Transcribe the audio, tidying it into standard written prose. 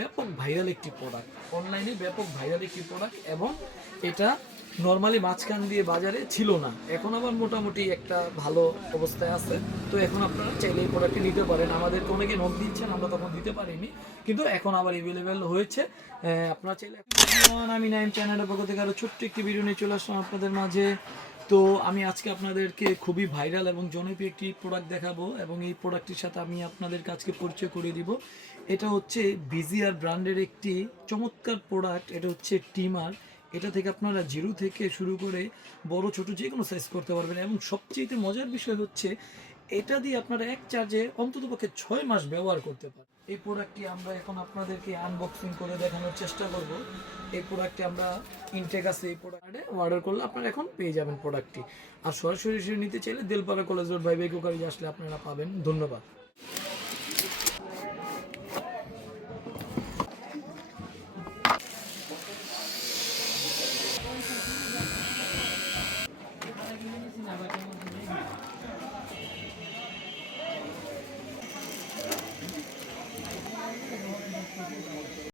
ব্যাপক ভাইরাল একটি প্রোডাক্ট, অনলাইনে ব্যাপক ভাইরাল একটি প্রোডাক্ট, এবং এটা নর্মালি মাঝখান দিয়ে বাজারে ছিল না, এখন আবার মোটামুটি একটা ভালো অবস্থায় আছে। তো এখন আপনারা চাইলে এই প্রোডাক্টটি নিতে পারেন। আমাদেরকে অনেকে নক দিচ্ছেন, আমরা তখন দিতে পারিনি, কিন্তু এখন আবার অ্যাভেলেবেল হয়েছে। আপনারা চাইলে, আমি নাইম চ্যানেলের পক্ষ থেকে আরও ছোট্ট একটি ভিডিও নিয়ে চলে আসলাম আপনাদের মাঝে। তো আমি আজকে আপনাদেরকে খুবই ভাইরাল এবং জনপ্রিয় একটি প্রোডাক্ট দেখাবো, এবং এই প্রোডাক্টটির সাথে আমি আপনাদেরকে আজকে পরিচয় করিয়ে দিব। এটা হচ্ছে বিজিআর ব্র্যান্ডের একটি চমৎকার প্রোডাক্ট। এটা হচ্ছে ট্রিমার। এটা থেকে আপনারা জিরো থেকে শুরু করে বড় ছোট যে কোনো সাইজ করতে পারবেন, এবং সবচেয়ে মজার বিষয় হচ্ছে এটা দিয়ে আপনারা এক চার্জে অন্ততপক্ষে 6 মাস ব্যবহার করতে পারেন। এই প্রোডাক্টটি আমরা এখন আপনাদেরকে আনবক্সিং করে দেখানোর চেষ্টা করব। এই প্রোডাক্টটি আমরা ইনটেক আছে, এই প্রোডাক্টে অর্ডার করলে আপনারা এখন পেয়ে যাবেন প্রোডাক্টটি। আর সরাসরি নিতে চাইলে দেলপাড়া কলেজ রোড ভাই বেকো কলেজে আসলে আপনারা পাবেন। ধন্যবাদ।